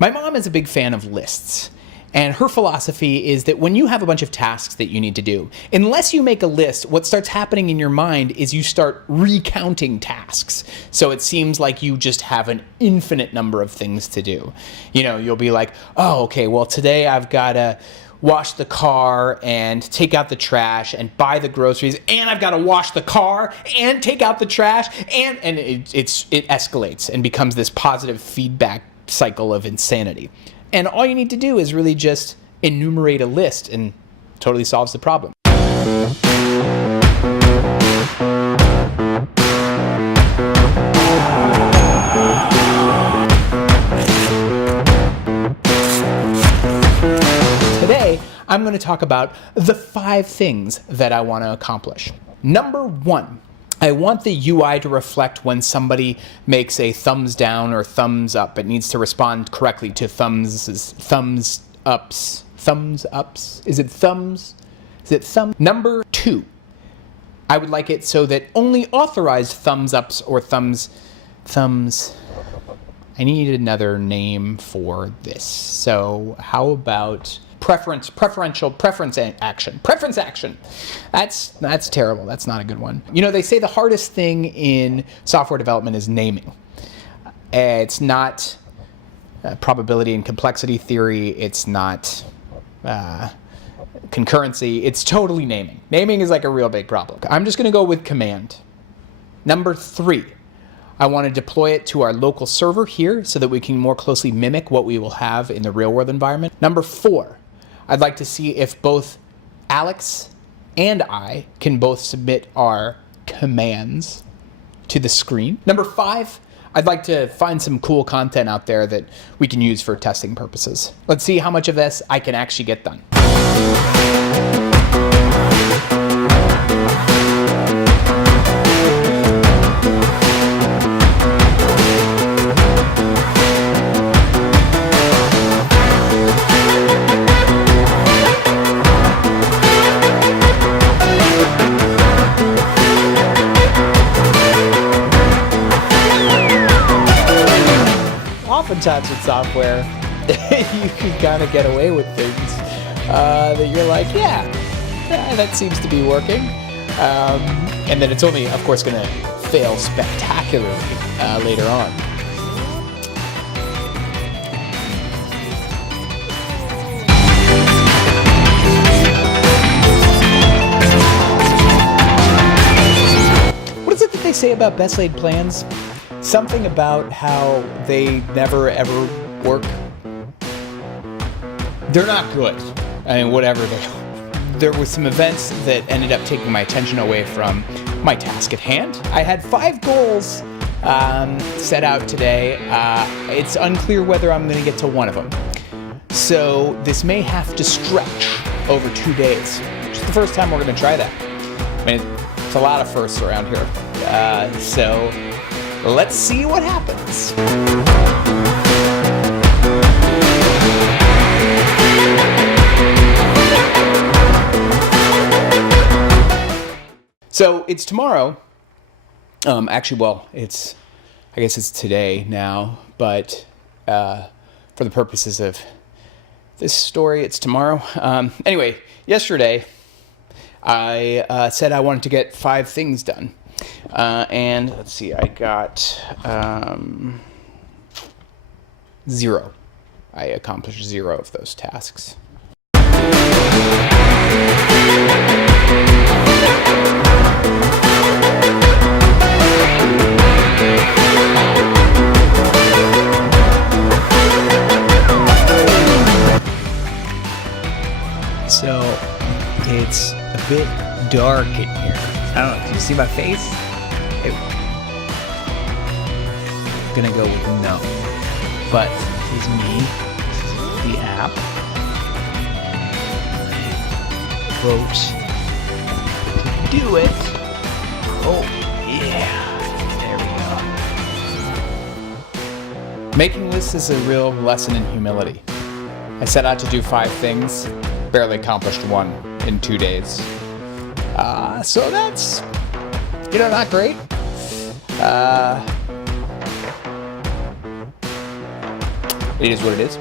My mom is a big fan of lists. And her philosophy is that when you have a bunch of tasks that you need to do, unless you make a list, what starts happening in your mind is you start recounting tasks. So it seems like you just have an infinite number of things to do. You know, you'll be like, oh, okay, well, today I've got to wash the car and take out the trash and buy the groceries, and I've got to wash the car and take out the trash, and it escalates and becomes this positive feedback cycle of insanity. And all you need to do is really just enumerate a list and totally solves the problem. Today, I'm going to talk about the 5 things that I want to accomplish. Number 1. I want the UI to reflect when somebody makes a thumbs down or thumbs up. It needs to respond correctly to thumbs ups. Thumbs ups? Is it thumbs? Is it thumb? Number 2, I would like it so that only authorized thumbs ups or thumbs. I need another name for this. So how about preference action. That's terrible. That's not a good one. You know, they say the hardest thing in software development is naming. It's not probability and complexity theory. It's not concurrency. It's totally naming. Naming is like a real big problem. I'm just going to go with command. Number 3, I want to deploy it to our local server here so that we can more closely mimic what we will have in the real world environment. Number 4, I'd like to see if both Alex and I can both submit our commands to the screen. Number 5, I'd like to find some cool content out there that we can use for testing purposes. Let's see how much of this I can actually get done. Oftentimes with software, you can kind of get away with things that you're like, yeah, that seems to be working. And then it's only, of course, going to fail spectacularly later on. What is it that they say about best laid plans? Something about how they never ever work. They're not good. I mean, whatever they are. There were some events that ended up taking my attention away from my task at hand. I had 5 goals set out today. It's unclear whether I'm going to get to one of them. So this may have to stretch over 2 days, which is the first time we're going to try that. I mean, it's a lot of firsts around here. So let's see what happens. So it's tomorrow. Actually, well, I guess it's today now, but for the purposes of this story, it's tomorrow. Anyway, yesterday I said I wanted to get 5 things done. And let's see, I got 0. I accomplished 0 of those tasks. So it's a bit dark in here. I don't know, can you see my face? I'm gonna go with no. But this is me. This is the app. Vote to do it. Oh, yeah. There we go. Making lists is a real lesson in humility. I set out to do 5 things, barely accomplished 1 in 2 days. So that's, not great. It is what it is.